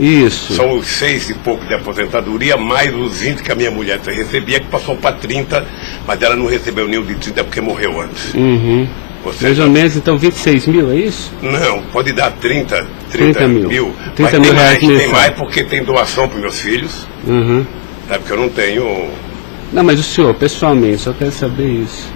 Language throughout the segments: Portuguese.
Isso. São os 6 e pouco de aposentadoria, mais os 20 que a minha mulher recebia, que passou para 30, mas ela não recebeu nenhum de 30 porque morreu antes. Uhum. Mais ou menos, então, 26 mil, é isso? Não, pode dar 30 mil. 30 mil reais mensais. Tem mais porque tem doação para meus filhos. Uhum. É porque eu não tenho... Não, mas o senhor, pessoalmente, só quero saber isso.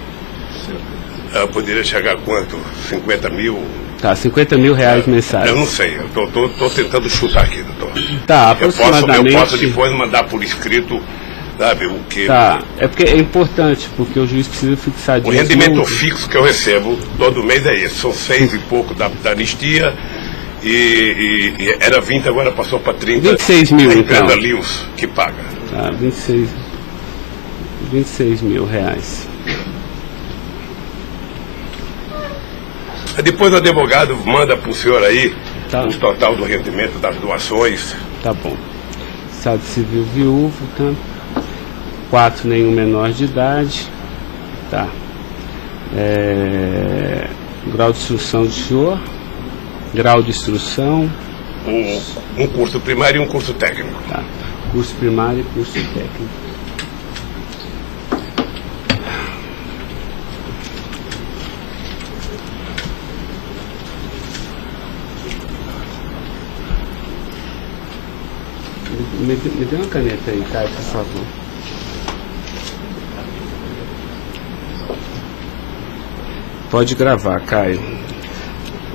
Eu poderia chegar a quanto? 50 mil? Tá, 50 mil reais mensais. Eu não sei, eu tô tentando chutar aqui, doutor. Tá, aproximadamente... Eu posso depois mandar por escrito, sabe, o que... Tá, é porque é importante, porque o juiz precisa fixar disso. O rendimento fixo que eu recebo todo mês é esse, são 6 e pouco da anistia, e era 20, agora passou para 30. 26 mil, então. A empresa Lewis que paga. Tá, 26 mil reais. Depois o advogado manda para o senhor aí Tá. o total do rendimento das doações. Tá bom. Estado civil viúvo, tá? 4, nenhum menor de idade. Tá. Grau de instrução do senhor. Grau de instrução. Um curso primário e um curso técnico. Tá. Curso primário e curso técnico. Me dê uma caneta aí, Caio, por favor. Pode gravar, Caio.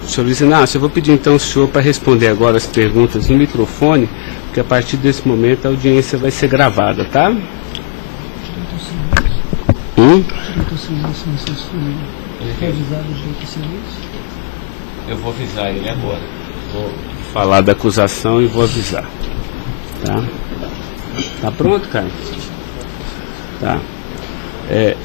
Senhor Luiz Inácio, eu vou pedir então ao senhor para responder agora as perguntas no microfone, porque a partir desse momento a audiência vai ser gravada, tá? Eu vou avisar ele agora. Vou falar da acusação e vou avisar. Tá? Tá pronto, Caio? Tá.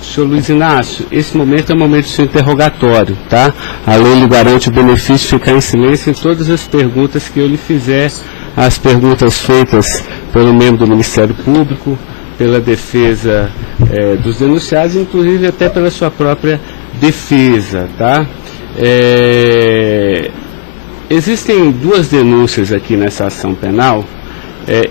Senhor Luiz Inácio, esse momento é o momento do seu interrogatório, tá? A lei lhe garante o benefício de ficar em silêncio em todas as perguntas que eu lhe fizer, as perguntas feitas pelo membro do Ministério Público, pela defesa dos denunciados, inclusive até pela sua própria defesa, tá? Existem 2 denúncias aqui nessa ação penal,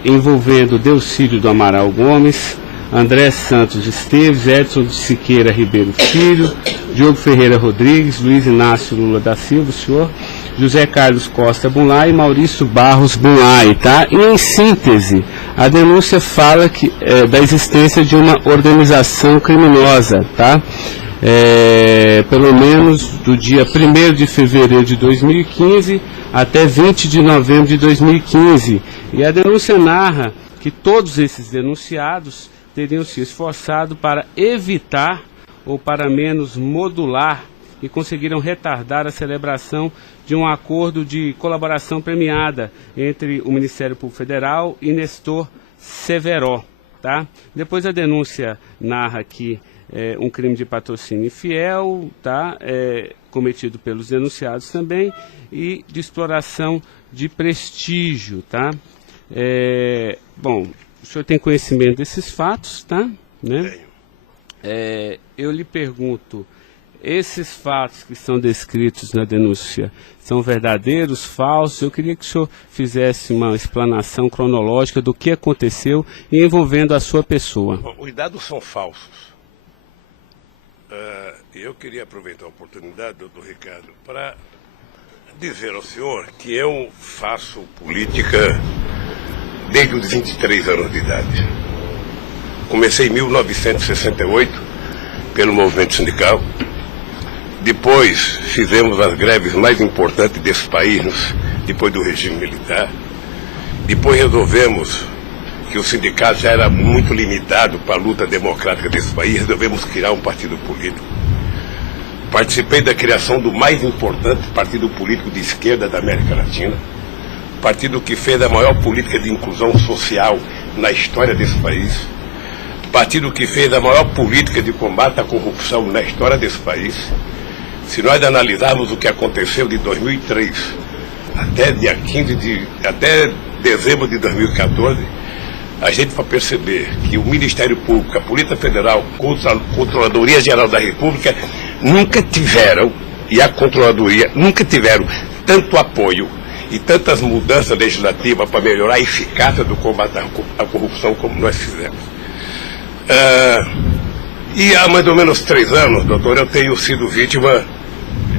envolvendo Delcídio do Amaral Gomes, André Santos Esteves, Edson de Siqueira Ribeiro Filho, Diogo Ferreira Rodrigues, Luiz Inácio Lula da Silva, o senhor, José Carlos Costa Bunlai e Maurício Barros Bunlai, tá? E em síntese, a denúncia fala da existência de uma organização criminosa, tá? Pelo menos do dia 1º de fevereiro de 2015 até 20 de novembro de 2015. E a denúncia narra que todos esses denunciados teriam se esforçado para evitar ou para menos modular e conseguiram retardar a celebração de um acordo de colaboração premiada entre o Ministério Público Federal e Nestor Severo, tá? Depois a denúncia narra que um crime de patrocínio infiel, tá? Cometido pelos denunciados também, e de exploração de prestígio, tá? Bom, o senhor tem conhecimento desses fatos, tá? Né? Eu lhe pergunto, esses fatos que são descritos na denúncia são verdadeiros, falsos? Eu queria que o senhor fizesse uma explanação cronológica do que aconteceu envolvendo a sua pessoa. Bom, os dados são falsos. Eu queria aproveitar a oportunidade, doutor Ricardo, para dizer ao senhor que eu faço política desde os 23 anos de idade. Comecei em 1968 pelo movimento sindical. Depois fizemos as greves mais importantes desse país, depois do regime militar. Depois resolvemos que o sindicato já era muito limitado para a luta democrática desse país, resolvemos criar um partido político. Participei da criação do mais importante partido político de esquerda da América Latina, partido que fez a maior política de inclusão social na história desse país, partido que fez a maior política de combate à corrupção na história desse país. Se nós analisarmos o que aconteceu de 2003 até dezembro de 2014, a gente vai perceber que o Ministério Público, a Polícia Federal, a Controladoria Geral da República nunca tiveram, e a Controladoria nunca tiveram tanto apoio e tantas mudanças legislativas para melhorar a eficácia do combate à corrupção como nós fizemos. E há mais ou menos 3 anos, doutor, eu tenho sido vítima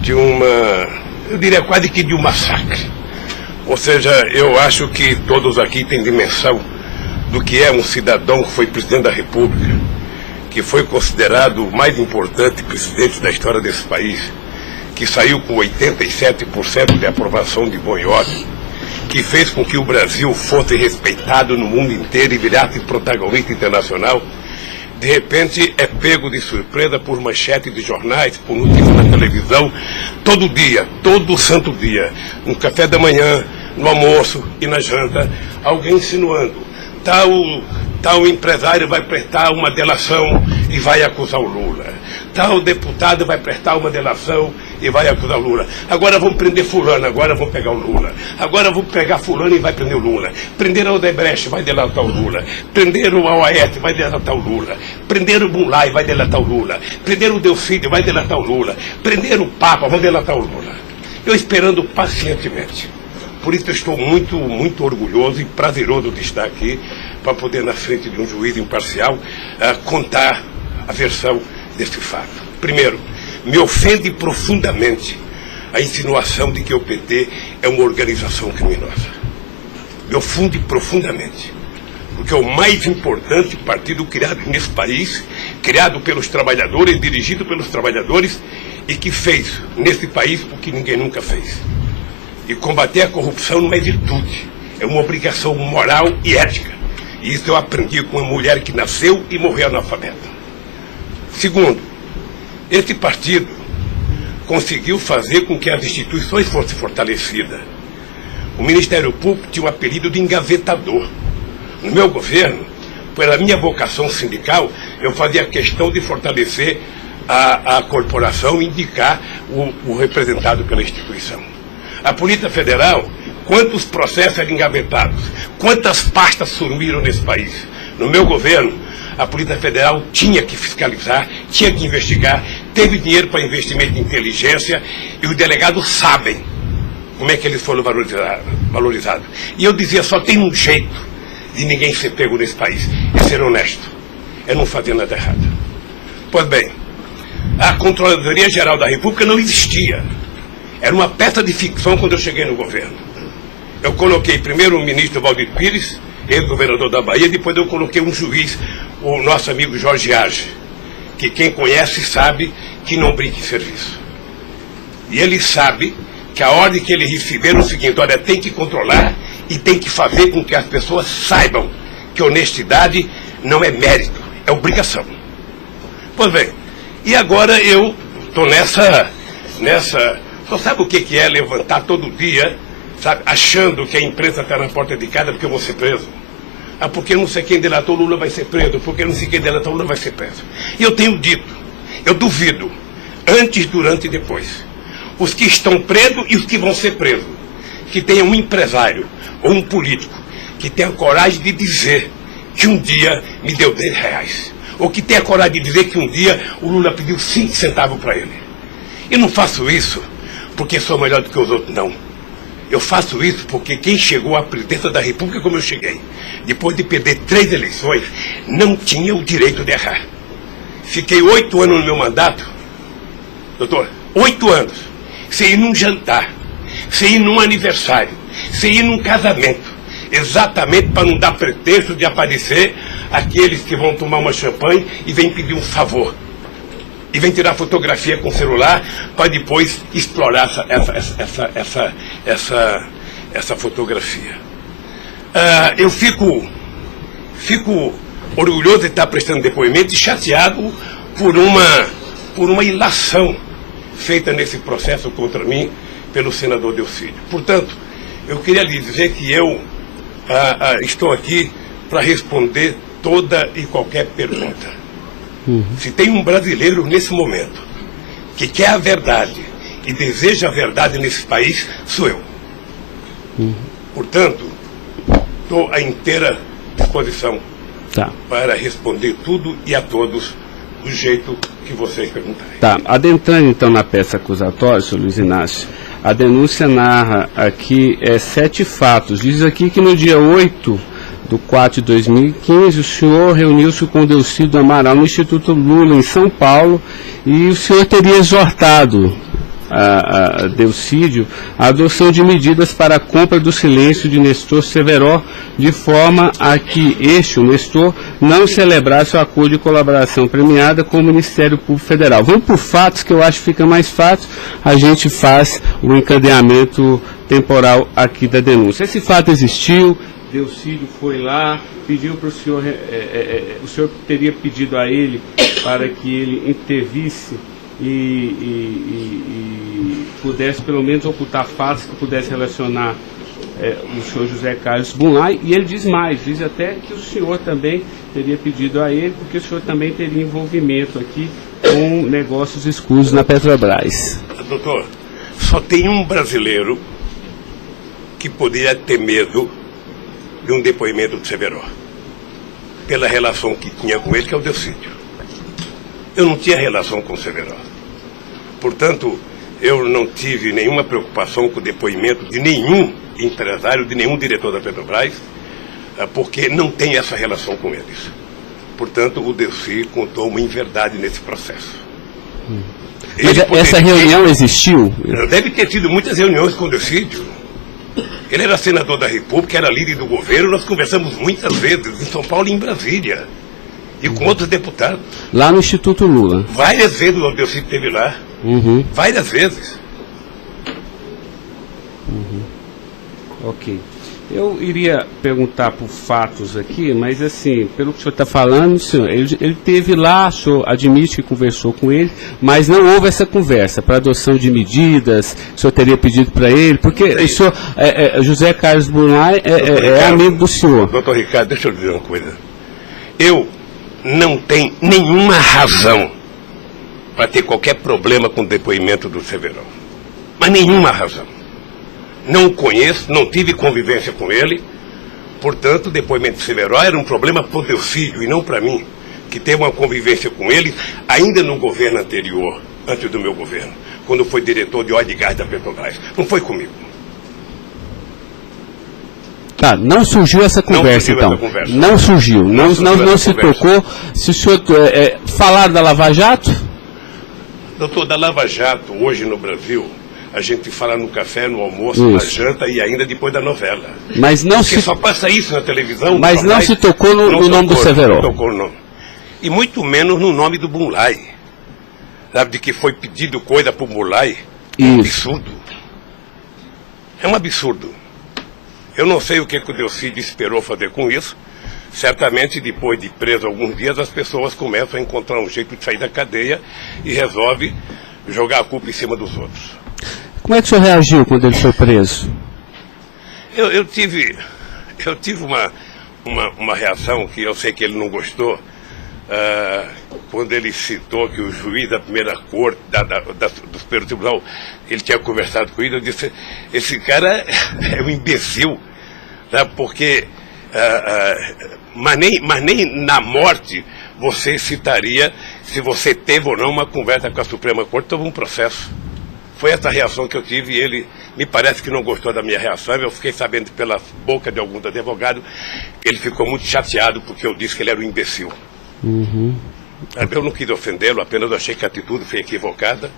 de eu diria quase que de um massacre. Ou seja, eu acho que todos aqui têm dimensão do que é um cidadão que foi presidente da República, que foi considerado o mais importante presidente da história desse país, que saiu com 87% de aprovação de bom e ódio, que fez com que o Brasil fosse respeitado no mundo inteiro e virasse protagonista internacional. De repente é pego de surpresa por manchete de jornais, por notícias na televisão, todo dia, todo santo dia, no café da manhã, no almoço e na janta, alguém insinuando, tal empresário vai prestar uma delação e vai acusar o Lula, tal deputado vai prestar uma delação e vai acusar o Lula. Agora vão prender fulano, agora vão pegar o Lula. Agora vão pegar fulano e vai prender o Lula. Prenderam o Odebrecht, vai delatar o Lula. Prenderam o Aoete, vai delatar o Lula. Prenderam o Bunlai, vai delatar o Lula. Prenderam o Delfídio, vai delatar o Lula. Prenderam o Papa, vão delatar o Lula. Eu esperando pacientemente. Por isso eu estou muito, muito orgulhoso e prazeroso de estar aqui para poder, na frente de um juiz imparcial, contar a versão desse fato. Primeiro, me ofende profundamente a insinuação de que o PT é uma organização criminosa. Me ofende profundamente, porque é o mais importante partido criado nesse país, criado pelos trabalhadores, dirigido pelos trabalhadores, e que fez nesse país o que ninguém nunca fez. E combater a corrupção não é virtude, é uma obrigação moral e ética. E isso eu aprendi com uma mulher que nasceu e morreu analfabeta. Segundo, esse partido conseguiu fazer com que as instituições fossem fortalecidas. O Ministério Público tinha um apelido de engavetador. No meu governo, pela minha vocação sindical, eu fazia questão de fortalecer a corporação e indicar o representado pela instituição. A Polícia Federal, quantos processos eram engavetados, quantas pastas sumiram nesse país. No meu governo, a Polícia Federal tinha que fiscalizar, tinha que investigar, teve dinheiro para investimento em inteligência e os delegados sabem como é que eles foram valorizados. E eu dizia, só tem um jeito de ninguém ser pego nesse país, é ser honesto, é não fazer nada errado. Pois bem, a Controladoria Geral da República não existia. Era uma peça de ficção quando eu cheguei no governo. Eu coloquei primeiro o ministro Valdir Pires, ex-governador da Bahia, depois eu coloquei um juiz, o nosso amigo Jorge Arge, que quem conhece sabe que não brinca em serviço. E ele sabe que a ordem que ele receber é o seguinte, olha, tem que controlar e tem que fazer com que as pessoas saibam que honestidade não é mérito, é obrigação. Pois bem, e agora eu estou nessa... Só sabe o que é levantar todo dia, sabe, achando que a imprensa está na porta de casa porque eu vou ser preso? Ah, porque não sei quem delatou Lula vai ser preso, porque não sei quem delatou Lula vai ser preso. E eu tenho dito, eu duvido, antes, durante e depois, os que estão presos e os que vão ser presos, que tenha um empresário ou um político que tenha coragem de dizer que um dia me deu R$10, ou que tenha coragem de dizer que um dia o Lula pediu 5 centavos para ele. Eu não faço isso porque sou melhor do que os outros, não. Eu faço isso porque quem chegou à presidência da República como eu cheguei, depois de perder 3 eleições, não tinha o direito de errar. Fiquei 8 anos no meu mandato, doutor, 8 anos, sem ir num jantar, sem ir num aniversário, sem ir num casamento, exatamente para não dar pretexto de aparecer aqueles que vão tomar uma champanhe e vêm pedir um favor. E vem tirar fotografia com o celular para depois explorar essa fotografia. Eu fico orgulhoso de estar prestando depoimento e chateado por uma ilação feita nesse processo contra mim pelo senador Delfídio. Portanto, eu queria lhe dizer que eu estou aqui para responder toda e qualquer pergunta. Se tem um brasileiro nesse momento que quer a verdade e deseja a verdade nesse país, sou eu. Portanto, estou à inteira disposição para responder tudo e a todos do jeito que vocês perguntarem. Tá, adentrando então na peça acusatória, senhor Luiz Inácio, a denúncia narra aqui 7 fatos. Diz aqui que no dia 8/4/2015, o senhor reuniu-se com o Delcídio Amaral no Instituto Lula, em São Paulo, e o senhor teria exortado a Delcídio a adoção de medidas para a compra do silêncio de Nestor Severo, de forma a que o Nestor, não celebrasse o acordo de colaboração premiada com o Ministério Público Federal. Vamos por fatos, que eu acho que fica mais fácil, a gente faz o encadeamento temporal aqui da denúncia. Esse fato existiu, Delcídio foi lá, pediu para o senhor, o senhor teria pedido a ele para que ele intervisse e pudesse pelo menos ocultar fatos que pudesse relacionar o senhor José Carlos Bunlai, e ele diz mais, diz até que o senhor também teria pedido a ele, porque o senhor também teria envolvimento aqui com negócios escusos na Petrobras. Doutor, só tem um brasileiro que poderia ter medo de um depoimento do Severo, pela relação que tinha com ele, que é o Delcídio. Eu não tinha relação com o Severo. Portanto, eu não tive nenhuma preocupação com o depoimento de nenhum empresário, de nenhum diretor da Petrobras, porque não tem essa relação com eles. Portanto, o Delcídio contou uma inverdade nesse processo. Mas essa reunião existiu? Deve ter tido muitas reuniões com o Delcídio. Ele era senador da República, era líder do governo, nós conversamos muitas vezes em São Paulo e em Brasília. E com outros deputados. Lá no Instituto Lula. Várias vezes o Delcídio esteve lá. Várias vezes. Ok. Eu iria perguntar por fatos aqui, mas assim, pelo que o senhor está falando, senhor, ele teve lá, o senhor admite que conversou com ele, mas não houve essa conversa para adoção de medidas, o senhor teria pedido para ele, porque o senhor, José Carlos Bunlai é amigo do senhor. Doutor Ricardo, deixa eu dizer uma coisa. Eu não tenho nenhuma razão para ter qualquer problema com o depoimento do Severo. Mas nenhuma razão. Não o conheço, não tive convivência com ele. Portanto, o depoimento do Severo era um problema para o Delcídio e não para mim, que teve uma convivência com ele ainda no governo anterior, antes do meu governo, quando foi diretor de óleo e gás da Petrobras. Não foi comigo. Tá, não surgiu essa conversa, então. Não surgiu, não se tocou. Se o senhor falar da Lava Jato? Doutor, da Lava Jato, hoje no Brasil, a gente fala no café, no almoço, na janta e ainda depois da novela. Mas não Porque só passa isso na televisão. Mas não se tocou no nome do Severo. Não tocou no nome. E muito menos no nome do Bunlai. Sabe, de que foi pedido coisa para o Bunlai. É um absurdo. É um absurdo. Eu não sei o que o Delcídio esperou fazer com isso. Certamente, depois de preso alguns dias, as pessoas começam a encontrar um jeito de sair da cadeia e resolve jogar a culpa em cima dos outros. Como é que o senhor reagiu quando ele foi preso? Eu tive uma reação que eu sei que ele não gostou, quando ele citou que o juiz da primeira corte, do Superior Tribunal, ele tinha conversado com ele. Eu disse, esse cara é um imbecil, sabe? Porque mas nem na morte você citaria se você teve ou não uma conversa com a Suprema Corte sobre um processo. Foi essa reação que eu tive e ele me parece que não gostou da minha reação. Eu fiquei sabendo pela boca de alguns advogados que ele ficou muito chateado porque eu disse que ele era um imbecil. Eu não quis ofendê-lo, apenas achei que a atitude foi equivocada.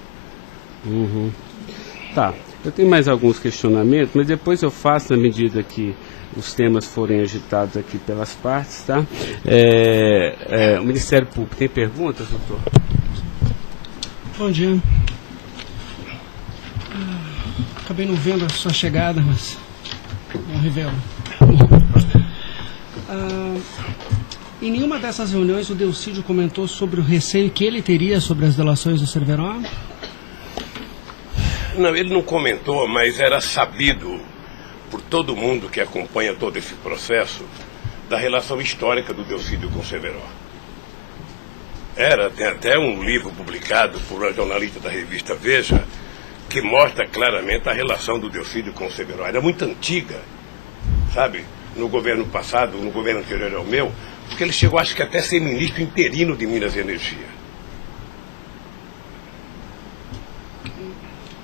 Tá, eu tenho mais alguns questionamentos, mas depois eu faço na medida que os temas forem agitados aqui pelas partes, tá? O Ministério Público tem perguntas, doutor? Bom dia. Acabei não vendo a sua chegada, mas não revelo. Em nenhuma dessas reuniões o Delcídio comentou sobre o receio que ele teria sobre as delações do Severo? Não, ele não comentou, mas era sabido por todo mundo que acompanha todo esse processo da relação histórica do Delcídio com o Severo. Tem até um livro publicado por uma jornalista da revista Veja que mostra claramente a relação do Delcídio com o Severo. Era muito antiga, sabe? No governo passado, no governo anterior ao meu, porque ele chegou, acho que até a ser ministro interino de Minas e Energia.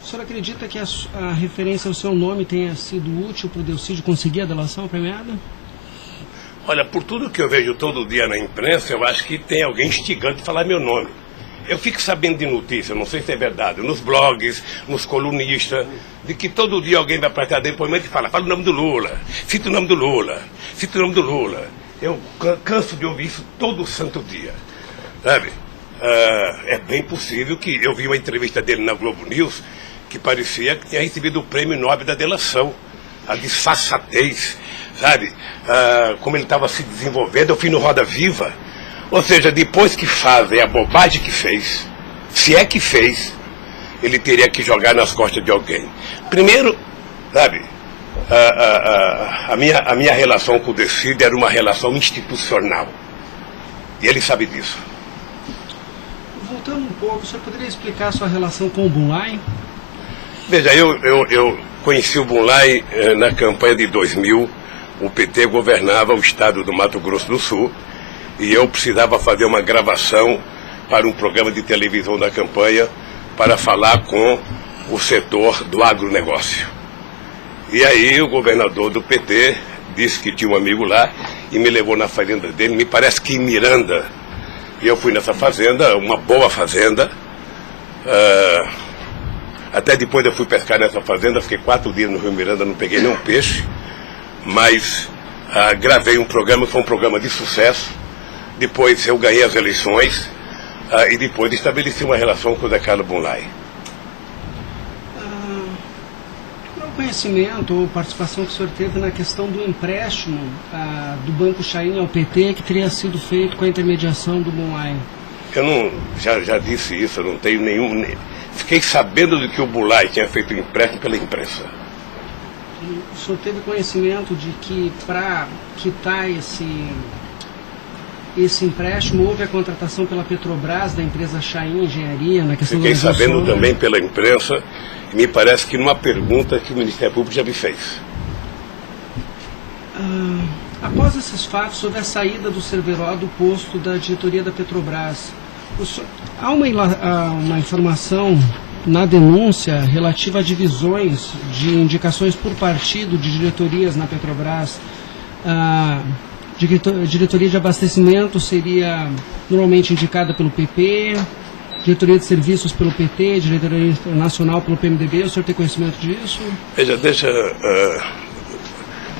O senhor acredita que a referência ao seu nome tenha sido útil para o Delcídio conseguir a delação premiada? Olha, por tudo que eu vejo todo dia na imprensa, eu acho que tem alguém instigando a falar meu nome. Eu fico sabendo de notícia, não sei se é verdade, nos blogs, nos colunistas, de que todo dia alguém vai prestar depoimento e fala o nome do Lula, cita o nome do Lula, cita o nome do Lula. Eu canso de ouvir isso todo santo dia, sabe? É bem possível que eu vi uma entrevista dele na Globo News que parecia que tinha recebido o prêmio Nobel da delação, a disfarçatez, sabe? Como ele estava se desenvolvendo, eu fui no Roda Viva. Ou seja, depois que fazem a bobagem que fez, se é que fez, ele teria que jogar nas costas de alguém. Primeiro, sabe, a minha relação com o Delcídio era uma relação institucional. E ele sabe disso. Voltando um pouco, o senhor poderia explicar a sua relação com o Bunlai? Veja, eu conheci o Bunlai na campanha de 2000. O PT governava o estado do Mato Grosso do Sul e eu precisava fazer uma gravação para um programa de televisão da campanha para falar com o setor do agronegócio. E aí o governador do PT disse que tinha um amigo lá e me levou na fazenda dele, me parece que em Miranda. E eu fui nessa fazenda, uma boa fazenda. Até depois eu fui pescar nessa fazenda, fiquei 4 dias no Rio Miranda, não peguei nenhum peixe. Mas gravei um programa, foi um programa de sucesso. Depois eu ganhei as eleições e depois estabeleci uma relação com o Zé Carlos Bunlai. Qual o conhecimento ou participação que o senhor teve na questão do empréstimo do Banco Chain ao PT que teria sido feito com a intermediação do Bunlai? Eu não, já disse isso, eu não tenho nenhum... Fiquei sabendo de que o Bunlai tinha feito um empréstimo pela imprensa. O senhor teve conhecimento de que para quitar esse empréstimo houve a contratação pela Petrobras da empresa Chain Engenharia na questão Fiquei da sabendo também pela imprensa e me parece que numa pergunta que o Ministério Público já me fez. Após esses fatos, sobre a saída do Cerveró do posto da diretoria da Petrobras, há uma informação na denúncia relativa a divisões de indicações por partido de diretorias na Petrobras. A diretoria de abastecimento seria normalmente indicada pelo PP, diretoria de serviços pelo PT, diretoria nacional pelo PMDB. O senhor tem conhecimento disso? Veja, deixa,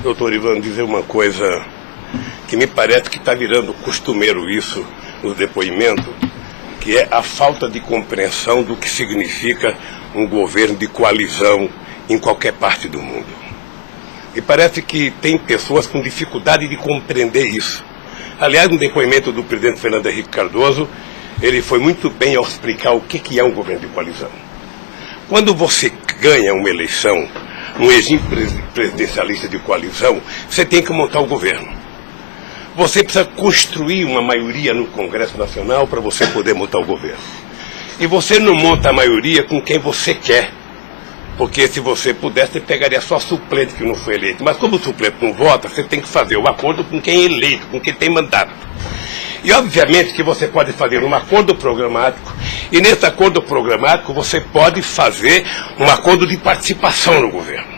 doutor Ivan, dizer uma coisa que me parece que está virando costumeiro isso no depoimento, que é a falta de compreensão do que significa um governo de coalizão em qualquer parte do mundo. E parece que tem pessoas com dificuldade de compreender isso. Aliás, no depoimento do presidente Fernando Henrique Cardoso, ele foi muito bem ao explicar o que é um governo de coalizão. Quando você ganha uma eleição, um regime presidencialista de coalizão, você tem que montar o governo. Você precisa construir uma maioria no Congresso Nacional para você poder montar o governo. E você não monta a maioria com quem você quer. Porque se você pudesse, você pegaria só suplente que não foi eleito. Mas como o suplente não vota, você tem que fazer o acordo com quem é eleito, com quem tem mandato. E obviamente que você pode fazer um acordo programático, e nesse acordo programático você pode fazer um acordo de participação no governo.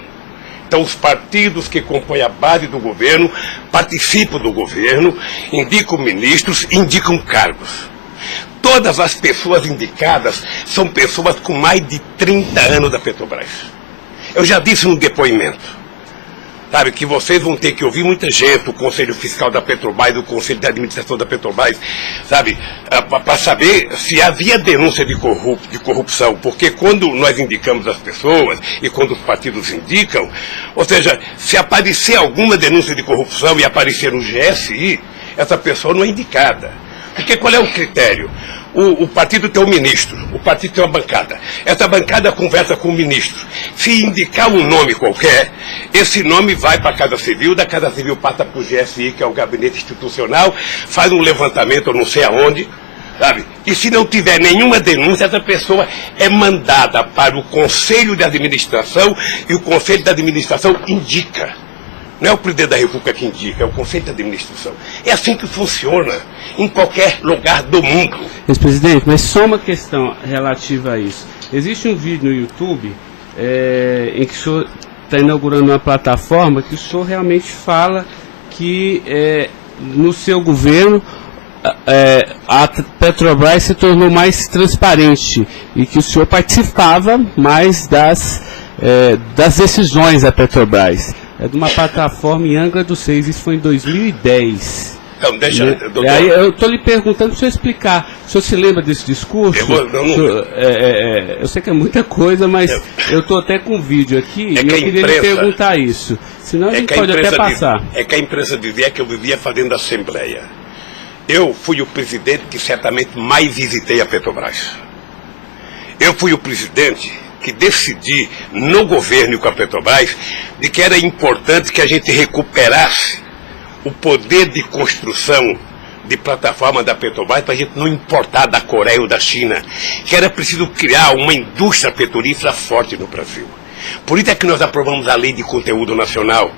Então os partidos que compõem a base do governo participam do governo, indicam ministros, indicam cargos. Todas as pessoas indicadas são pessoas com mais de 30 anos da Petrobras. Eu já disse no depoimento, sabe, que vocês vão ter que ouvir muita gente, o Conselho Fiscal da Petrobras, o Conselho de Administração da Petrobras, sabe, para saber se havia denúncia de corrupção, porque quando nós indicamos as pessoas e quando os partidos indicam, ou seja, se aparecer alguma denúncia de corrupção e aparecer no GSI, essa pessoa não é indicada. Porque qual é o critério? O partido tem um ministro, o partido tem uma bancada. Essa bancada conversa com o ministro. Se indicar um nome qualquer, esse nome vai para a Casa Civil, da Casa Civil passa para o GSI, que é o Gabinete Institucional, faz um levantamento, eu não sei aonde, sabe? E se não tiver nenhuma denúncia, essa pessoa é mandada para o Conselho de Administração e o Conselho de Administração indica. Não é o presidente da República que indica, é o Conselho de Administração. É assim que funciona em qualquer lugar do mundo. Ex-presidente, mas só uma questão relativa a isso. Existe um vídeo no YouTube em que o senhor está inaugurando uma plataforma que o senhor realmente fala que no seu governo a Petrobras se tornou mais transparente e que o senhor participava mais das decisões da Petrobras. É de uma plataforma em Angra dos Reis, isso foi em 2010. Então, deixa, doutor. Aí eu estou lhe perguntando para o senhor explicar. O senhor se lembra desse discurso? Eu sei que é muita coisa, mas eu estou até com um vídeo aqui e eu queria lhe perguntar isso. Senão a gente pode até passar. É que a imprensa dizia que eu vivia fazendo assembleia. Eu fui o presidente que certamente mais visitei a Petrobras. Eu fui o presidente que decidi no governo e com a Petrobras de que era importante que a gente recuperasse o poder de construção de plataforma da Petrobras para a gente não importar da Coreia ou da China, que era preciso criar uma indústria petrolífera forte no Brasil. Por isso é que nós aprovamos a Lei de Conteúdo Nacional.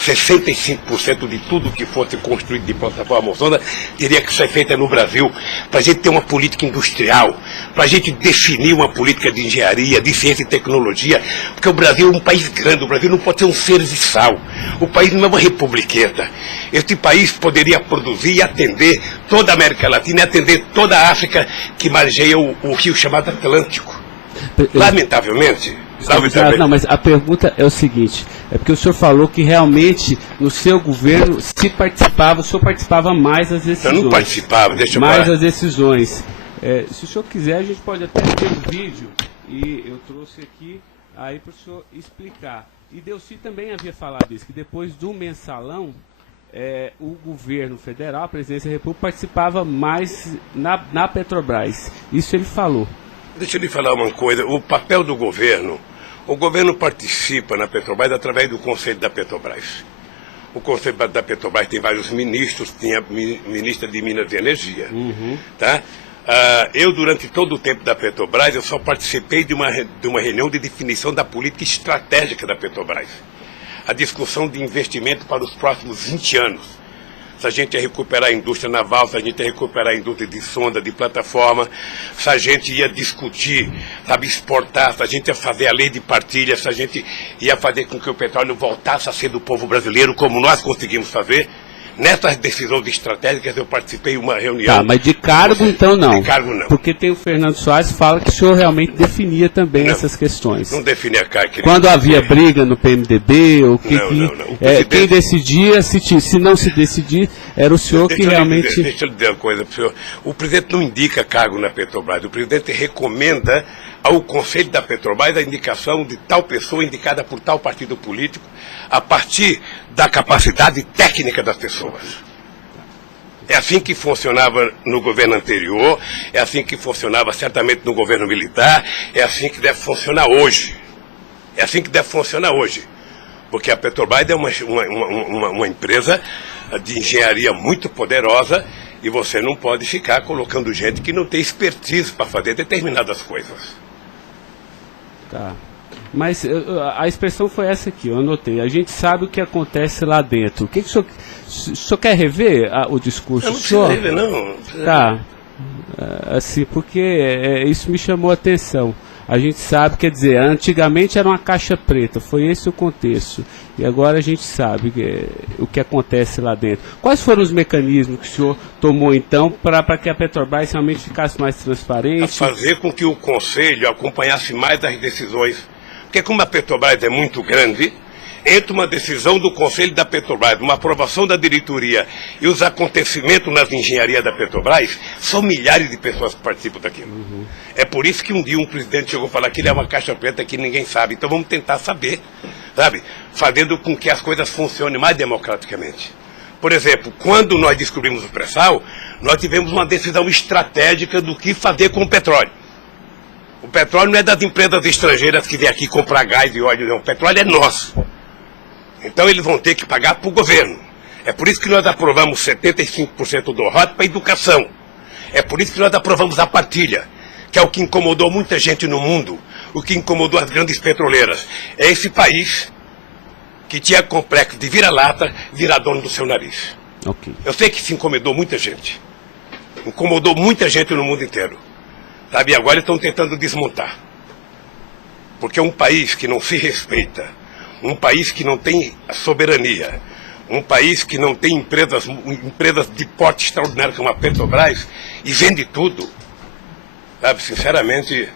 65% de tudo que fosse construído de plataforma sonda teria que ser feita no Brasil, para a gente ter uma política industrial, para a gente definir uma política de engenharia, de ciência e tecnologia, porque o Brasil é um país grande, o Brasil não pode ser um serviçal, o país não é uma republiqueta. Este país poderia produzir e atender toda a América Latina e atender toda a África que margeia o rio chamado Atlântico. Lamentavelmente... Não, mas a pergunta é o seguinte, é porque o senhor falou que realmente no seu governo o senhor participava mais das decisões. Eu não participava, deixa eu mais falar. das decisões. Se o senhor quiser, a gente pode até ter um vídeo, e eu trouxe aqui aí para o senhor explicar. E Delcy também havia falado isso, que depois do mensalão, o governo federal, a presidência da República, participava mais na Petrobras. Isso ele falou. Deixa eu lhe falar uma coisa, o papel do governo, o governo participa na Petrobras através do Conselho da Petrobras. O Conselho da Petrobras tem vários ministros, tinha a ministra de Minas e Energia. Tá? Eu, durante todo o tempo da Petrobras, eu só participei de uma reunião de definição da política estratégica da Petrobras. A discussão de investimento para os próximos 20 anos. Se a gente ia recuperar a indústria naval, se a gente ia recuperar a indústria de sonda, de plataforma, se a gente ia discutir, sabe, exportar, se a gente ia fazer a lei de partilha, se a gente ia fazer com que o petróleo voltasse a ser do povo brasileiro, como nós conseguimos fazer. Nessas decisões estratégicas eu participei de uma reunião. Tá, mas de cargo então não. De cargo não. Porque tem o Fernando Soares que fala que o senhor realmente definia também essas questões. Não definia cargo. Quando havia briga no PMDB, ou não. Quem decidia, se não se decidir, era o senhor que realmente... Deixa eu lhe dizer uma coisa para o senhor. O presidente não indica cargo na Petrobras, o presidente recomenda ao Conselho da Petrobras a indicação de tal pessoa indicada por tal partido político a partir da capacidade técnica das pessoas. É assim que funcionava no governo anterior, é assim que funcionava certamente no governo militar, é assim que deve funcionar hoje. É assim que deve funcionar hoje. Porque a Petrobras é uma empresa de engenharia muito poderosa e você não pode ficar colocando gente que não tem expertise para fazer determinadas coisas. Tá. Mas a expressão foi essa aqui, eu anotei. A gente sabe o que acontece lá dentro. O que o senhor quer rever o discurso? Eu não preciso rever, não. Tá. Assim, porque isso me chamou a atenção. A gente sabe, quer dizer, antigamente era uma caixa preta, foi esse o contexto. E agora a gente sabe o que acontece lá dentro. Quais foram os mecanismos que o senhor tomou, então, para que a Petrobras realmente ficasse mais transparente? A fazer com que o Conselho acompanhasse mais as decisões. Porque como a Petrobras é muito grande, entre uma decisão do Conselho da Petrobras, uma aprovação da diretoria e os acontecimentos nas engenharias da Petrobras, são milhares de pessoas que participam daquilo. É por isso que um dia um presidente chegou a falar que ele é uma caixa preta que ninguém sabe. Então vamos tentar saber, sabe? Fazendo com que as coisas funcionem mais democraticamente. Por exemplo, quando nós descobrimos o pré-sal, nós tivemos uma decisão estratégica do que fazer com o petróleo. O petróleo não é das empresas estrangeiras que vêm aqui comprar gás e óleo, não. O petróleo é nosso. Então eles vão ter que pagar para o governo. É por isso que nós aprovamos 75% do ROT para a educação. É por isso que nós aprovamos a partilha, que é o que incomodou muita gente no mundo, o que incomodou as grandes petroleiras. É esse país que tinha complexo de vira-lata, virar dono do seu nariz. Okay. Eu sei que isso incomodou muita gente. Incomodou muita gente no mundo inteiro. Sabe, e agora eles estão tentando desmontar. Porque um país que não se respeita, um país que não tem soberania, um país que não tem empresas de porte extraordinário como a Petrobras e vende tudo, sabe, sinceramente,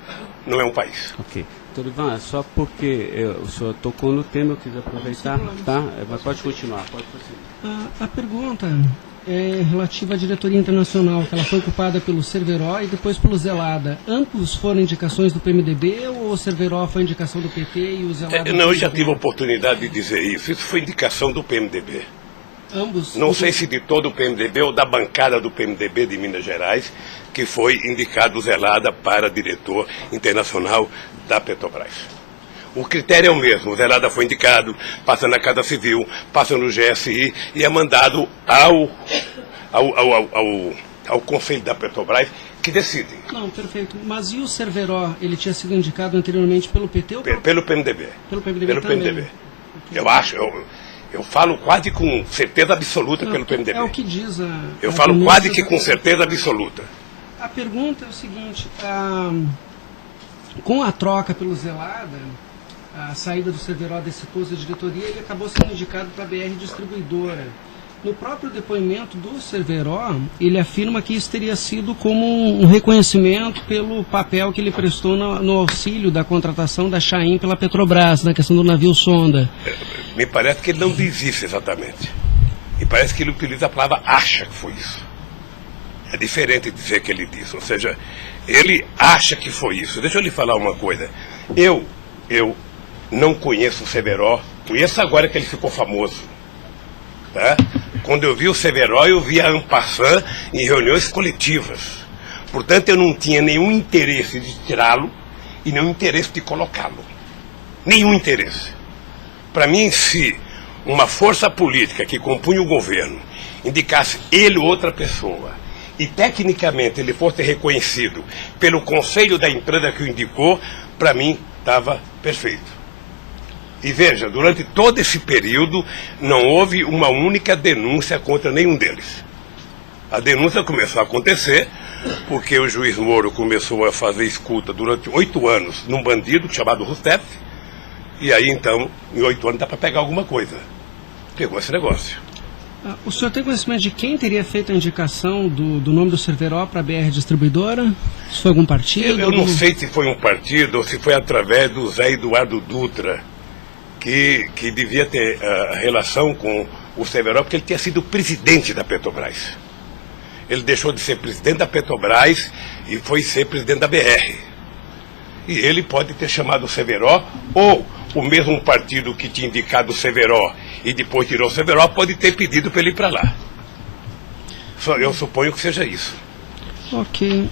não é um país. Ok. Doutor Ivan, só porque o senhor tocou no tema, eu quis aproveitar, tá? Mas pode continuar, pode prosseguir. A pergunta é relativa à diretoria internacional, que ela foi ocupada pelo Cerveró e depois pelo Zelada. Ambos foram indicações do PMDB ou o Cerveró foi indicação do PT e o Zelada... Não, eu já tive a oportunidade de dizer isso. Isso foi indicação do PMDB. Ambos? Não sei se de todo o PMDB ou da bancada do PMDB de Minas Gerais, que foi indicado o Zelada para diretor internacional da Petrobras. O critério é o mesmo. O Zelada foi indicado, passa na Casa Civil, passa no GSI e é mandado ao Conselho da Petrobras, que decide. Não, perfeito. Mas e o Cerveró? Ele tinha sido indicado anteriormente pelo PT ou pelo PMDB? Pelo PMDB pelo também. PMDB. Eu acho, eu falo quase com certeza absoluta pelo PMDB. É o que diz a... Eu falo quase que com certeza absoluta. A pergunta é o seguinte, com a troca pelo Zelada, a saída do Cerveró desse posto de diretoria, ele acabou sendo indicado para a BR Distribuidora. No próprio depoimento do Cerveró, ele afirma que isso teria sido como um reconhecimento pelo papel que ele prestou no auxílio da contratação da Chain pela Petrobras, na questão do navio sonda. Me parece que ele não diz isso exatamente. Me parece que ele utiliza a palavra acha que foi isso. É diferente de dizer que ele disse. Ou seja, ele acha que foi isso. Deixa eu lhe falar uma coisa. Eu não conheço o Cerveró. Conheço agora que ele ficou famoso. Tá? Quando eu vi o Cerveró, eu vi a en passant em reuniões coletivas. Portanto, eu não tinha nenhum interesse de tirá-lo e nenhum interesse de colocá-lo. Nenhum interesse. Para mim, se uma força política que compunha o governo indicasse ele ou outra pessoa e tecnicamente ele fosse reconhecido pelo conselho da empresa que o indicou, para mim estava perfeito. E veja, durante todo esse período não houve uma única denúncia contra nenhum deles. A denúncia começou a acontecer porque o juiz Moro começou a fazer escuta durante 8 anos num bandido chamado Rousseff, e aí então, em 8 anos dá para pegar alguma coisa. Pegou esse negócio. O senhor tem conhecimento de quem teria feito a indicação do nome do Cerveró para a BR Distribuidora? Se foi algum partido? Eu não sei se foi um partido ou se foi através do Zé Eduardo Dutra, que devia ter relação com o Cerveró, porque ele tinha sido presidente da Petrobras. Ele deixou de ser presidente da Petrobras e foi ser presidente da BR. E ele pode ter chamado o Cerveró, ou o mesmo partido que tinha indicado o Cerveró e depois tirou o Cerveró pode ter pedido para ele ir para lá. Eu suponho que seja isso. Ok.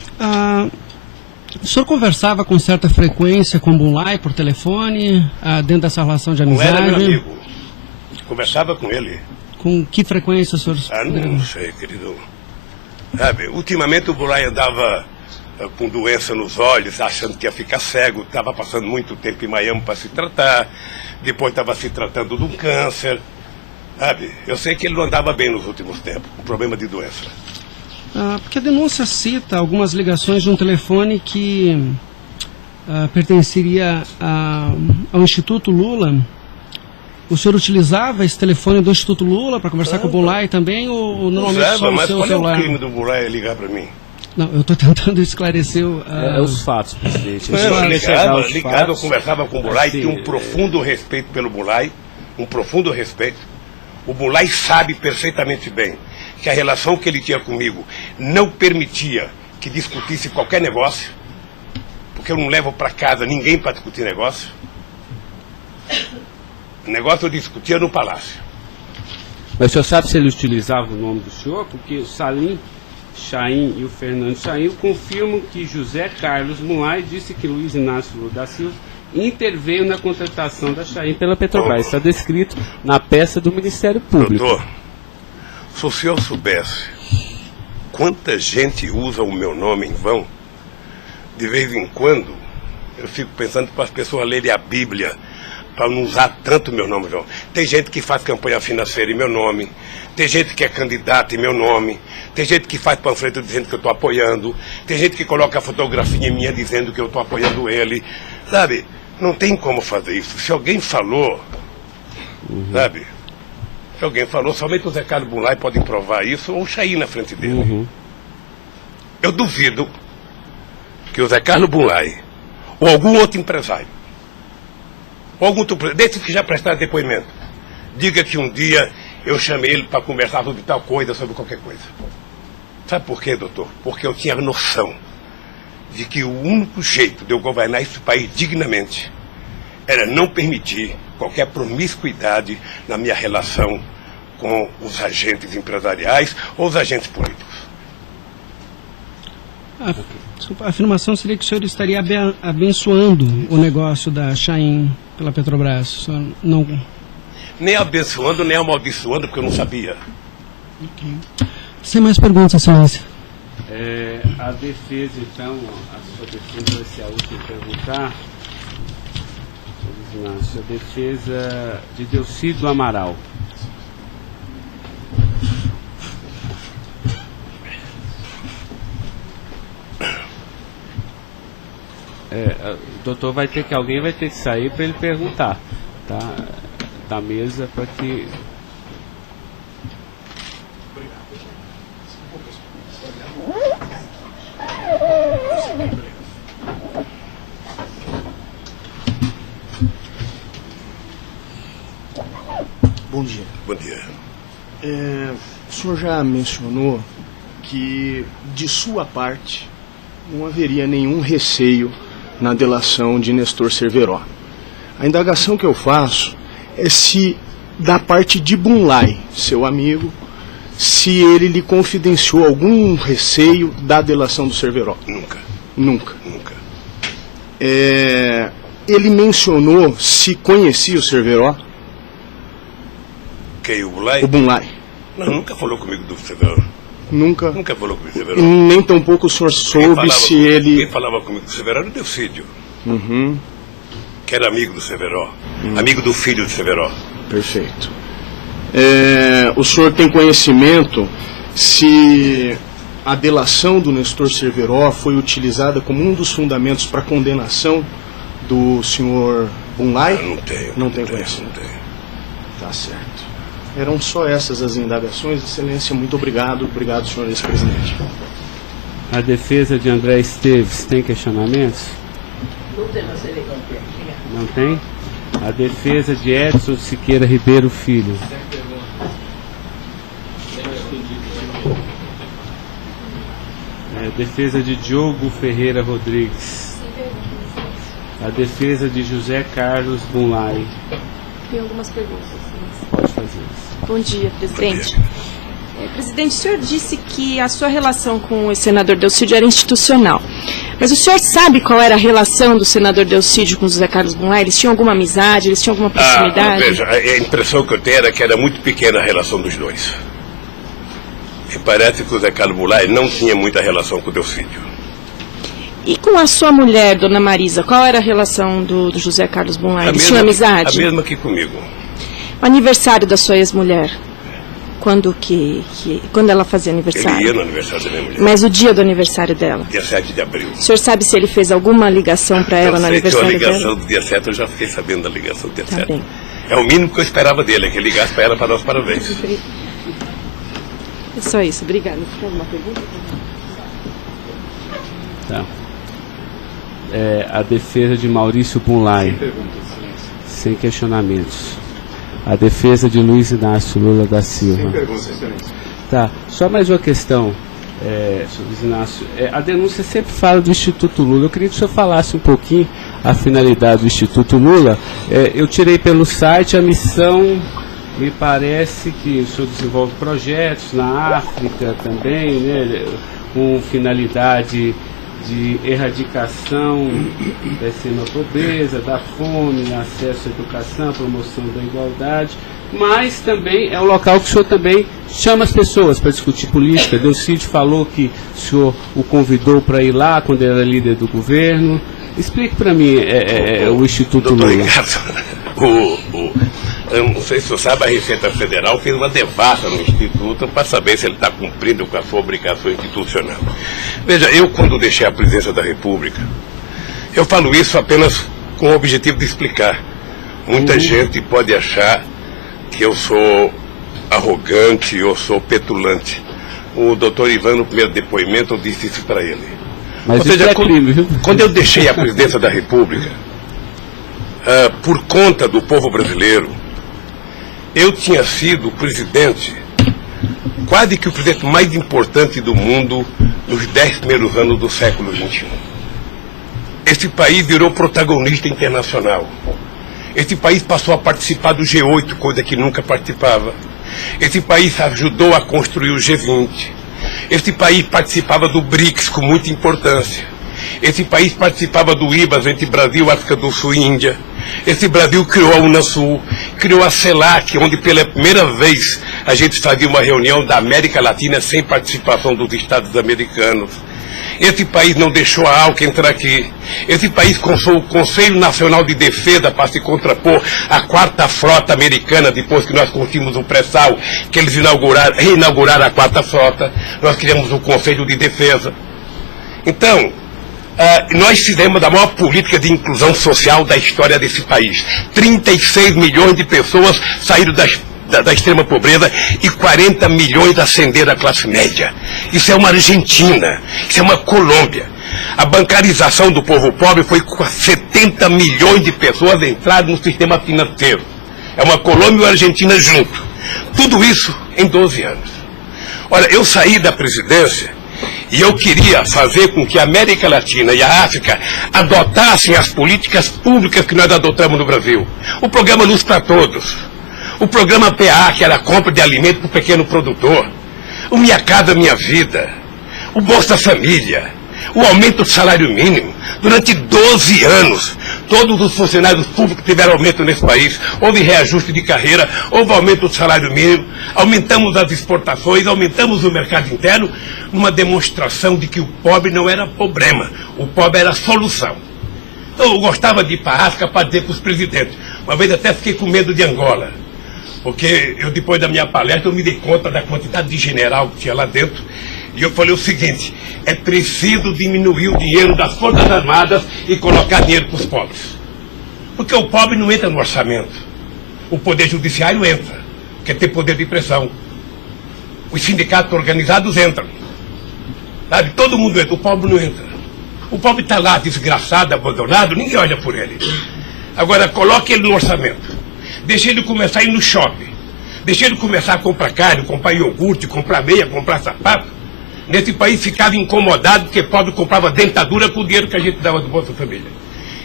O senhor conversava com certa frequência com o Bulay por telefone, dentro dessa relação de amizade? Não era meu amigo. Conversava com ele. Com que frequência o senhor... Não sei, querido. Sabe, ultimamente o Bulay andava com doença nos olhos, achando que ia ficar cego, estava passando muito tempo em Miami para se tratar, depois estava se tratando de um câncer. Sabe, eu sei que ele não andava bem nos últimos tempos, com problema de doença. Porque a denúncia cita algumas ligações de um telefone que pertenceria ao Instituto Lula. O senhor utilizava esse telefone do Instituto Lula para conversar com o Bulay também, ou normalmente só no seu celular? Mas qual é o crime do Bulay ligar para mim? Não, eu estou tentando esclarecer os fatos, presidente. Eu conversava com o Bulay, tinha um profundo respeito pelo Bulay, um profundo respeito. O Bulay sabe perfeitamente bem que a relação que ele tinha comigo não permitia que discutisse qualquer negócio, porque eu não levo para casa ninguém para discutir negócio. O negócio eu discutia no palácio. Mas o senhor sabe se ele utilizava o nome do senhor? Porque o Salim Chain e o Fernando Chain confirmam que José Carlos Mulay disse que Luiz Inácio Lula da Silva interveio na contratação da Chain pela Petrobras. Está descrito na peça do Ministério Público. Doutor, se o senhor soubesse quanta gente usa o meu nome em vão, de vez em quando eu fico pensando para as pessoas lerem a Bíblia, para não usar tanto meu nome, não. Tem gente que faz campanha financeira em meu nome, tem gente que é candidato em meu nome, tem gente que faz panfleto dizendo que eu estou apoiando, tem gente que coloca a fotografia minha dizendo que eu estou apoiando ele, sabe? Não tem como fazer isso. Se alguém falou, sabe? Se alguém falou, somente o Zé Carlos Bunlai pode provar isso, ou o Chaim na frente dele. Eu duvido que o Zé Carlos Bunlai, ou algum outro empresário, ou algum desses que já prestaram depoimento, diga que um dia eu chamei ele para conversar sobre tal coisa, sobre qualquer coisa. Sabe por quê, doutor? Porque eu tinha noção de que o único jeito de eu governar esse país dignamente era não permitir qualquer promiscuidade na minha relação com os agentes empresariais ou os agentes políticos. Desculpa, a afirmação seria que o senhor estaria abençoando o negócio da Chaim pela Petrobras. O senhor não... Nem abençoando, nem amaldiçoando, porque eu não sabia. Sem mais perguntas, excelência. A defesa, então, a sua defesa vai ser a última a perguntar. A defesa de Delcídio Amaral. Doutor, alguém vai ter que sair para ele perguntar, tá? Da mesa para que... Bom dia. Bom dia. O senhor já mencionou que, de sua parte, não haveria nenhum receio na delação de Nestor Cerveró. A indagação que eu faço é se, da parte de Bunlai, seu amigo, se ele lhe confidenciou algum receio da delação do Cerveró. Nunca. Nunca. Nunca. Ele mencionou se conhecia o Cerveró? Quem, o Bunlai? O Bunlai. Não, nunca falou comigo do Cerveró. Nunca? Nunca falou comigo do Cerveró. Nem tampouco o senhor soube se ele... Quem falava comigo do Cerveró era o Delcídio. Que era amigo do Cerveró. Amigo do filho do Cerveró. Perfeito. O senhor tem conhecimento se a delação do Nestor Cerveró foi utilizada como um dos fundamentos para a condenação do senhor Bunlai? Não tenho. Não tem conhecimento. Não tenho. Tá certo. Eram só essas as indagações. Excelência, muito obrigado. Obrigado, senhor ex-presidente. A defesa de André Esteves tem questionamentos? Não tem? A defesa de Edson Siqueira Ribeiro Filho. A defesa de Diogo Ferreira Rodrigues. A defesa de José Carlos Bunlai. Tem algumas perguntas. Pode fazer isso. Bom dia, presidente. Presidente, o senhor disse que a sua relação com o senador Delcídio era institucional. Mas o senhor sabe qual era a relação do senador Delcídio com o José Carlos Bunlai? Eles tinham alguma amizade? Eles tinham alguma proximidade? Veja, a impressão que eu tenho era que era muito pequena a relação dos dois. E parece que o José Carlos Bunlai não tinha muita relação com o Delcídio. E com a sua mulher, dona Marisa, qual era a relação do José Carlos Bunlai? Eles tinham amizade? A mesma que comigo. O aniversário da sua ex-mulher? Quando ela fazia aniversário? Ele ia no aniversário da minha mulher. Mas o dia do aniversário dela? Dia 7 de abril. O senhor sabe se ele fez alguma ligação para ela no aniversário dela? A ligação do dia 7, eu já fiquei sabendo da ligação do dia 7. Bem. É o mínimo que eu esperava dele, é que ele ligasse para ela para dar os parabéns. É só isso, obrigada. Tem alguma pergunta? Tá. A defesa de Maurício Bunlai. Sem questionamentos. A defesa de Luiz Inácio Lula da Silva. Sem perguntas, excelência. Tá. Só mais uma questão, senhor Luiz Inácio. A denúncia sempre fala do Instituto Lula. Eu queria que o senhor falasse um pouquinho a finalidade do Instituto Lula. Eu tirei pelo site a missão. Me parece que o senhor desenvolve projetos na África também, né, com finalidade de erradicação da extrema pobreza, da fome, acesso à educação, promoção da igualdade, mas também é um local que o senhor também chama as pessoas para discutir política. Delcídio falou que o senhor o convidou para ir lá quando ele era líder do governo. Explique para mim o Instituto Doutor Lula. Ricardo, eu não sei se você sabe, a Receita Federal fez uma devassa no Instituto para saber se ele está cumprindo com a sua obrigação institucional. Veja, eu quando deixei a presidência da República, eu falo isso apenas com o objetivo de explicar. Muita gente pode achar que eu sou arrogante, eu sou petulante. O doutor Ivan, no primeiro depoimento, eu disse isso para ele. Mas ou seja, crime, viu? quando eu deixei a presidência da República, por conta do povo brasileiro, eu tinha sido o presidente, quase que o presidente mais importante do mundo nos 10 primeiros anos do século XXI. Esse país virou protagonista internacional. Esse país passou a participar do G8, coisa que nunca participava. Esse país ajudou a construir o G20. Esse país participava do BRICS com muita importância. Esse país participava do IBAS entre Brasil, África do Sul e Índia. Esse Brasil criou a Unasul, criou a CELAC, onde pela primeira vez a gente fazia uma reunião da América Latina sem participação dos Estados americanos. Esse país não deixou a ALCA entrar aqui. Esse país construiu o Conselho Nacional de Defesa para se contrapor à 4ª Frota Americana, depois que nós conseguimos o pré-sal, que eles reinauguraram a 4ª Frota. Nós criamos o Conselho de Defesa. Então, nós fizemos a maior política de inclusão social da história desse país. 36 milhões de pessoas saíram da extrema pobreza e 40 milhões ascenderam à classe média. Isso é uma Argentina, isso é uma Colômbia. A bancarização do povo pobre foi com 70 milhões de pessoas entraram no sistema financeiro. É uma Colômbia e uma Argentina junto. Tudo isso em 12 anos. Olha, eu saí da presidência e eu queria fazer com que a América Latina e a África adotassem as políticas públicas que nós adotamos no Brasil. O programa Luz para Todos. O programa PA, que era a compra de alimento para o pequeno produtor. O Minha Casa Minha Vida. O Bolsa Família. O aumento do salário mínimo. Durante 12 anos, todos os funcionários públicos tiveram aumento nesse país. Houve reajuste de carreira, houve aumento do salário mínimo. Aumentamos as exportações, aumentamos o mercado interno, numa demonstração de que o pobre não era problema. O pobre era a solução. Eu gostava de ir para a África para dizer para os presidentes. Uma vez até fiquei com medo de Angola. Porque eu, depois da minha palestra, eu me dei conta da quantidade de general que tinha lá dentro. E eu falei o seguinte, é preciso diminuir o dinheiro das Forças Armadas e colocar dinheiro para os pobres. Porque o pobre não entra no orçamento. O Poder Judiciário entra, porque tem poder de pressão. Os sindicatos organizados entram. Sabe? Todo mundo entra, o pobre não entra. O pobre está lá, desgraçado, abandonado, ninguém olha por ele. Agora, coloque ele no orçamento. Deixa ele começar a ir no shopping. Deixa ele começar a comprar carne, comprar iogurte, comprar meia, comprar sapato. Nesse país ficava incomodado porque pobre comprava dentadura com o dinheiro que a gente dava do Bolsa Família.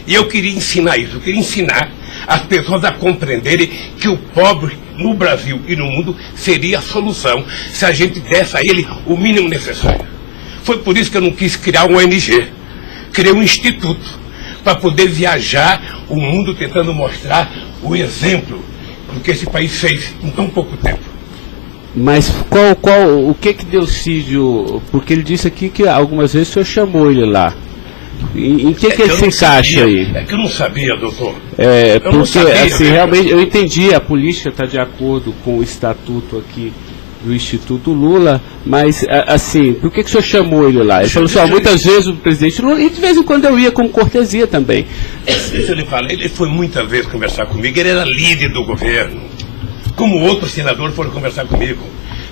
E eu queria ensinar isso, eu queria ensinar as pessoas a compreenderem que o pobre no Brasil e no mundo seria a solução se a gente desse a ele o mínimo necessário. Foi por isso que eu não quis criar um ONG. Criei um instituto para poder viajar o mundo tentando mostrar o exemplo do que esse país fez em tão pouco tempo. Mas o que Delcídio, porque ele disse aqui que algumas vezes o senhor chamou ele lá. Em que ele se encaixa aí? É que eu não sabia, doutor. Porque sabia, assim, realmente, eu entendi, a política está de acordo com o estatuto aqui do Instituto Lula, mas assim, por que o senhor chamou ele lá? Ele falou assim, muitas vezes o presidente Lula, e de vez em quando eu ia com cortesia também. Deixa eu lhe falar, ele foi muitas vezes conversar comigo, ele era líder do governo, como outros senadores foram conversar comigo.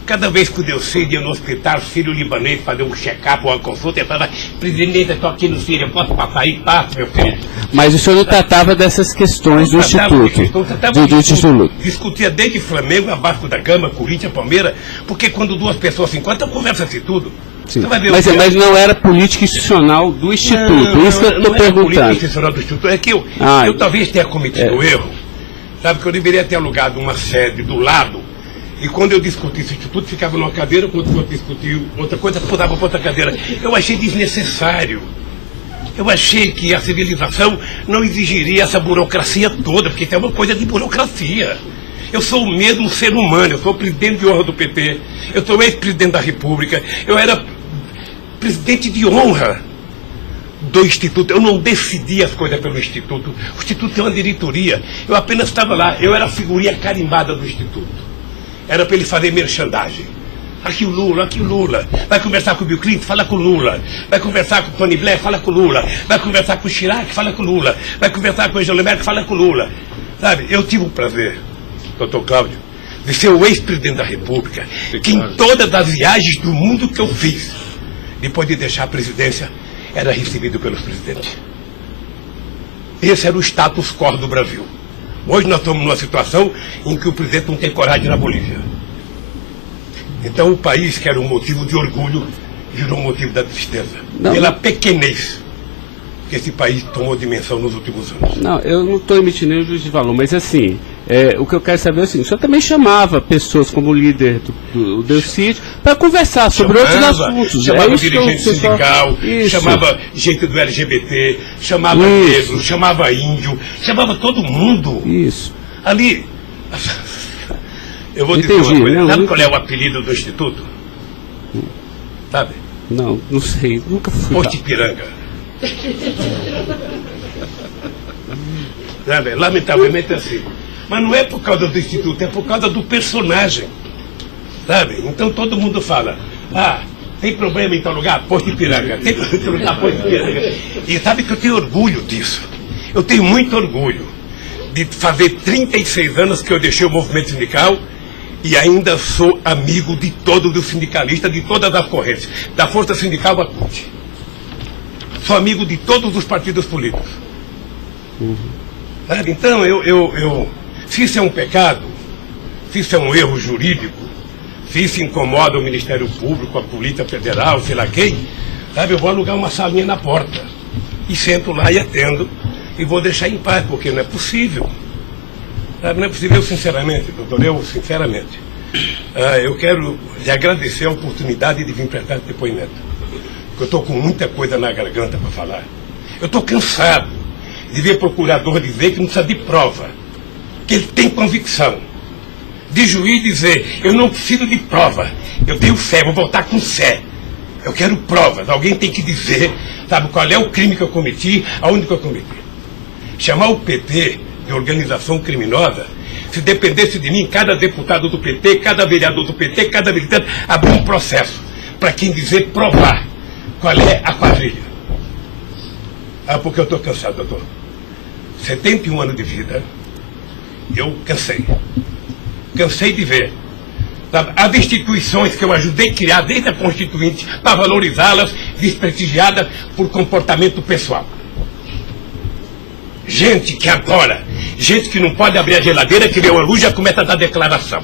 Cada vez que o Delcídio ia no hospital sírio-libanês fazer um check-up ou uma consulta, ele falava, presidente, eu estou aqui no Sírio, eu posso passar aí? Passo, meu filho. Mas o senhor não tratava dessas questões do Instituto? Discutia desde Flamengo, abaixo da Gama, Corinthians, Palmeiras, porque quando duas pessoas se encontram, conversa-se tudo. Mas não era política institucional do Instituto, isso que eu estou perguntando. Não era política institucional do Instituto, é que eu talvez tenha cometido erro, sabe, que eu deveria ter alugado uma sede do lado. E quando eu discuti esse instituto, ficava numa cadeira, quando eu discutia outra coisa, mudava para outra cadeira. Eu achei desnecessário. Eu achei que a civilização não exigiria essa burocracia toda, porque isso é uma coisa de burocracia. Eu sou o mesmo ser humano, eu sou presidente de honra do PT, eu sou ex-presidente da República, eu era presidente de honra do Instituto. Eu não decidi as coisas pelo Instituto. O Instituto tem uma diretoria. Eu apenas estava lá, eu era a figurinha carimbada do Instituto. Era para ele fazer merchandising. Aqui o Lula. Vai conversar com o Bill Clinton, fala com o Lula. Vai conversar com o Tony Blair, fala com o Lula. Vai conversar com o Chirac, fala com o Lula. Vai conversar com o Angela Merkel, fala com o Lula. Sabe, eu tive o prazer, doutor Cláudio, de ser o ex-presidente da República, que em todas as viagens do mundo que eu fiz, depois de deixar a presidência, era recebido pelos presidentes. Esse era o status quo do Brasil. Hoje nós estamos numa situação em que o presidente não tem coragem na Bolívia. Então o país, que era um motivo de orgulho, virou um motivo da tristeza. Pela pequenez que esse país tomou dimensão nos últimos anos. Não, eu não estou emitindo nenhum juízo de valor, mas assim, o que eu quero saber é assim, o senhor também chamava pessoas como o líder do Delcídio para conversar sobre outros assuntos. Chamava dirigente sindical, chamava gente do LGBT, chamava negro, chamava índio, chamava todo mundo. Isso. Ali, eu vou dizer uma coisa, sabe qual é o apelido do Instituto? Sabe? Não sei, nunca fui. Posto Ipiranga. Lamentavelmente é assim. Mas não é por causa do Instituto, é por causa do personagem. Sabe? Então todo mundo fala, tem problema em tal lugar? Posto Ipiranga. Tem problema em tal lugar? Posto Ipiranga. E sabe que eu tenho orgulho disso. Eu tenho muito orgulho de fazer 36 anos que eu deixei o movimento sindical e ainda sou amigo de todos os sindicalistas, de todas as correntes, da Força Sindical à CUT. Sou amigo de todos os partidos políticos. Então, se isso é um pecado, se isso é um erro jurídico, se isso incomoda o Ministério Público, a Polícia Federal, sei lá quem, eu vou alugar uma salinha na porta e sento lá e atendo e vou deixar em paz, porque não é possível. Não é possível, sinceramente, doutor, sinceramente, eu quero lhe agradecer a oportunidade de vir prestar esse depoimento. Eu estou com muita coisa na garganta para falar. Eu estou cansado de ver procurador dizer que não precisa de prova, que ele tem convicção. De juiz dizer, eu não preciso de prova, eu tenho fé, vou voltar com fé. Eu quero provas, alguém tem que dizer, qual é o crime que eu cometi, aonde que eu cometi. Chamar o PT de organização criminosa, se dependesse de mim, cada deputado do PT, cada vereador do PT, cada militante, abrir um processo para quem dizer provar qual é a quadrilha. Porque eu estou cansado, doutor. 71 anos de vida, eu cansei. Cansei de ver as instituições que eu ajudei a criar desde a Constituinte, para valorizá-las, desprestigiadas por comportamento pessoal. Gente que agora, gente que não pode abrir a geladeira, que vê a luz já começa a dar declaração.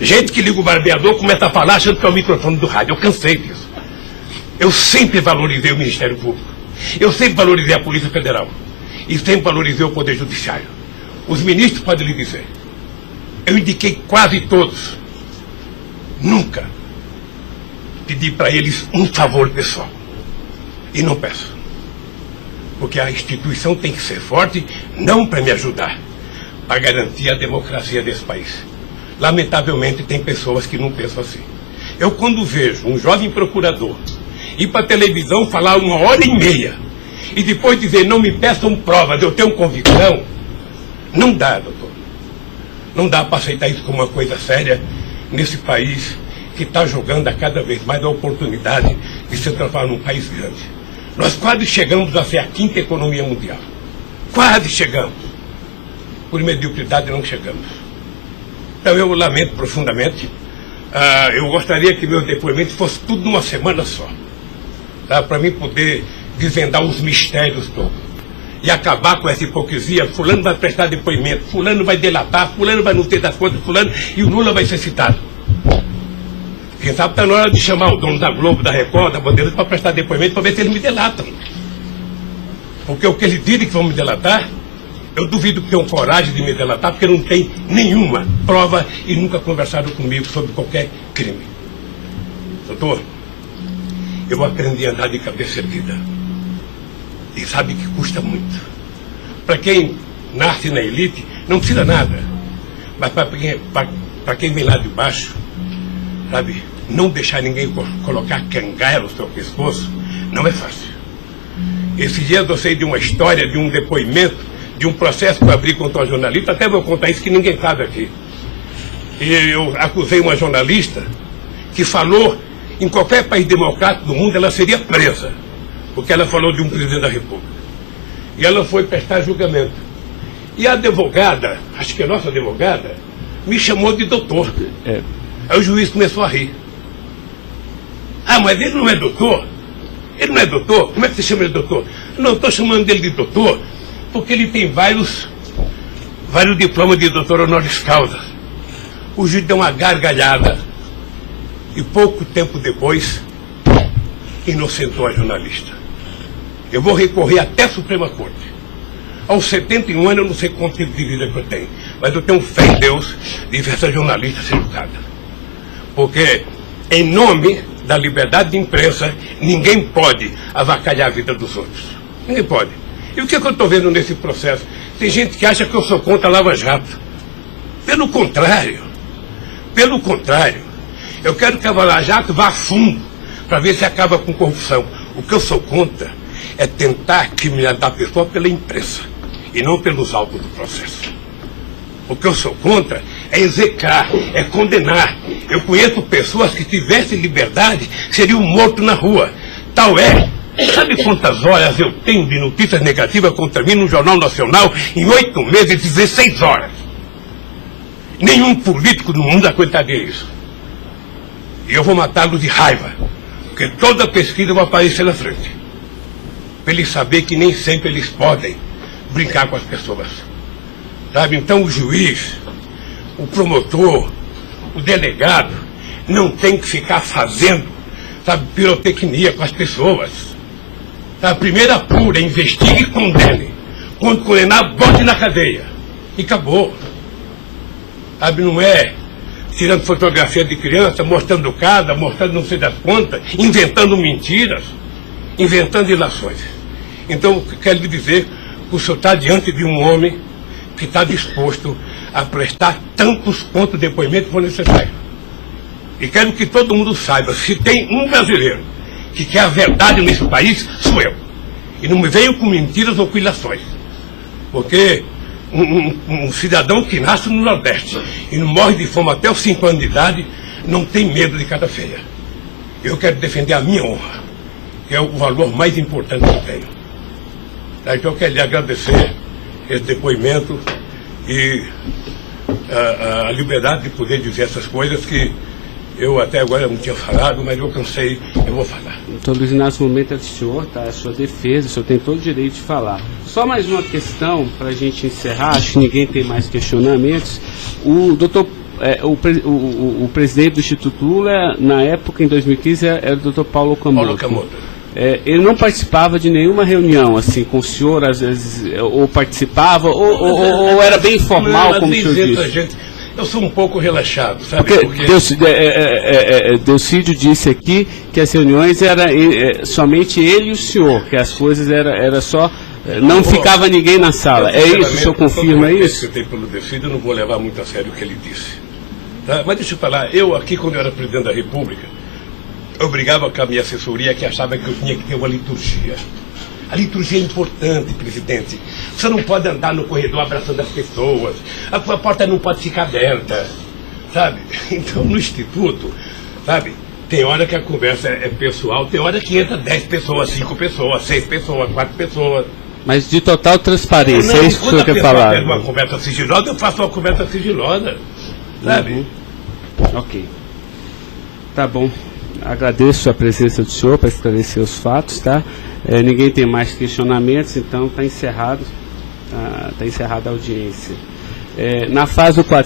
Gente que liga o barbeador, começa a falar achando que é o microfone do rádio. Eu cansei disso. Eu sempre valorizei o Ministério Público. Eu sempre valorizei a Polícia Federal. E sempre valorizei o Poder Judiciário. Os ministros podem lhe dizer. Eu indiquei quase todos. Nunca pedi para eles um favor pessoal. E não peço. Porque a instituição tem que ser forte, não para me ajudar, para garantir a democracia desse país. Lamentavelmente, tem pessoas que não pensam assim. Eu, quando vejo um jovem procurador ir para a televisão falar 1h30 e depois dizer, não me peçam provas, eu tenho convicção, não dá, doutor. Não dá para aceitar isso como uma coisa séria nesse país que está jogando a cada vez mais a oportunidade de se transformar num país grande. Nós quase chegamos a ser a 5ª economia mundial. Quase chegamos. Por mediocridade não chegamos. Então eu lamento profundamente. Eu gostaria que meu depoimento fosse tudo numa semana só. Para mim poder desvendar os mistérios todos. E acabar com essa hipocrisia. Fulano vai prestar depoimento, fulano vai delatar, fulano vai não ter das contas, fulano, e o Lula vai ser citado. Quem sabe está na hora de chamar o dono da Globo, da Record, da Bandeirantes para prestar depoimento para ver se eles me delatam. Porque o que eles dizem que vão me delatar, eu duvido que tenham coragem de me delatar, porque não tem nenhuma prova e nunca conversaram comigo sobre qualquer crime. Doutor, eu aprendi a andar de cabeça erguida. E sabe que custa muito. Para quem nasce na elite, não precisa nada. Mas para quem vem lá de baixo, sabe, não deixar ninguém colocar cangaia no seu pescoço, não é fácil. Esses dias eu sei de uma história, de um depoimento, de um processo que eu abri contra uma jornalista, até vou contar isso que ninguém sabe aqui. E eu acusei uma jornalista que falou em qualquer país democrático do mundo, ela seria presa, porque ela falou de um presidente da República. E ela foi prestar julgamento. E a advogada, acho que a nossa advogada, me chamou de doutor. Aí o juiz começou a rir. Ah, mas ele não é doutor? Ele não é doutor? Como é que você chama ele de doutor? Não, estou chamando dele de doutor porque ele tem vários diplomas de doutor honoris causa. O juiz deu uma gargalhada e pouco tempo depois inocentou a jornalista. Eu vou recorrer até a Suprema Corte. Aos 71 anos eu não sei quanto tempo de vida que eu tenho, mas eu tenho fé em Deus de ver essa jornalista ser julgada. Porque, em nome da liberdade de imprensa, ninguém pode avacalhar a vida dos outros. Ninguém pode. E o que eu estou vendo nesse processo? Tem gente que acha que eu sou contra a Lava Jato. Pelo contrário. Pelo contrário. Eu quero que a Lava Jato vá a fundo para ver se acaba com corrupção. O que eu sou contra é tentar criminalizar a pessoa pela imprensa e não pelos autos do processo. O que eu sou contra é execrar, é condenar. Eu conheço pessoas que, se tivessem liberdade, seriam mortos na rua. Tal é. Sabe quantas horas eu tenho de notícias negativas contra mim no Jornal Nacional em 8 meses, 16 horas? Nenhum político no mundo aguentaria isso. E eu vou matá-los de raiva, porque toda pesquisa vai aparecer na frente. Para eles saberem que nem sempre eles podem brincar com as pessoas. Sabe? Então o juiz, o promotor, o delegado, não tem que ficar fazendo, sabe, pirotecnia com as pessoas. A primeira apura, investigue e condene. Quando condenar, bote na cadeia. E acabou. Sabe, não é tirando fotografia de criança, mostrando casa, mostrando não sei das quantas, inventando mentiras, inventando ilações. Então, quero lhe dizer que o senhor está diante de um homem que está disposto a prestar tantos quantos depoimentos for necessário. E quero que todo mundo saiba, se tem um brasileiro que quer a verdade nesse país, sou eu. E não me venham com mentiras ou com ilações. Porque um cidadão que nasce no Nordeste e não morre de fome até os 5 anos de idade, não tem medo de cara feia. Eu quero defender a minha honra, que é o valor mais importante que eu tenho. Então eu quero lhe agradecer esse depoimento e a liberdade de poder dizer essas coisas que eu até agora não tinha falado, mas eu cansei, eu vou falar. Então, Luiz Inácio, o momento é do senhor, tá? A sua defesa, o senhor tem todo o direito de falar. Só mais uma questão para a gente encerrar, acho que ninguém tem mais questionamentos. O presidente do Instituto Lula, na época, em 2015, era o doutor Paulo Okamoto. Ele não participava de nenhuma reunião, assim, com o senhor, às vezes, ou participava, ou era bem informal, como o senhor disse? Eu sou um pouco relaxado, sabe? Porque Delcídio disse aqui que as reuniões eram somente ele e o senhor, que as coisas era só... Não ficava ninguém na sala. É isso? O senhor confirma isso? Eu tenho pelo Delcídio, eu não vou levar muito a sério o que ele disse. Tá? Mas deixa eu falar, eu aqui, quando eu era presidente da República, eu brigava com a minha assessoria que achava que eu tinha que ter uma liturgia. A liturgia é importante, presidente. Você não pode andar no corredor abraçando as pessoas. A porta não pode ficar aberta, sabe? Então, no Instituto, sabe, tem hora que a conversa é pessoal, tem hora que entra 10 pessoas, 5 pessoas, 6 pessoas, 4 pessoas. Mas de total transparência, é isso que o senhor quer falar? Quando uma conversa sigilosa, eu faço uma conversa sigilosa, sabe? Ok. Tá bom. Agradeço a presença do senhor para esclarecer os fatos, tá? Ninguém tem mais questionamentos, então está encerrado, tá encerrada a audiência. Na fase do 400,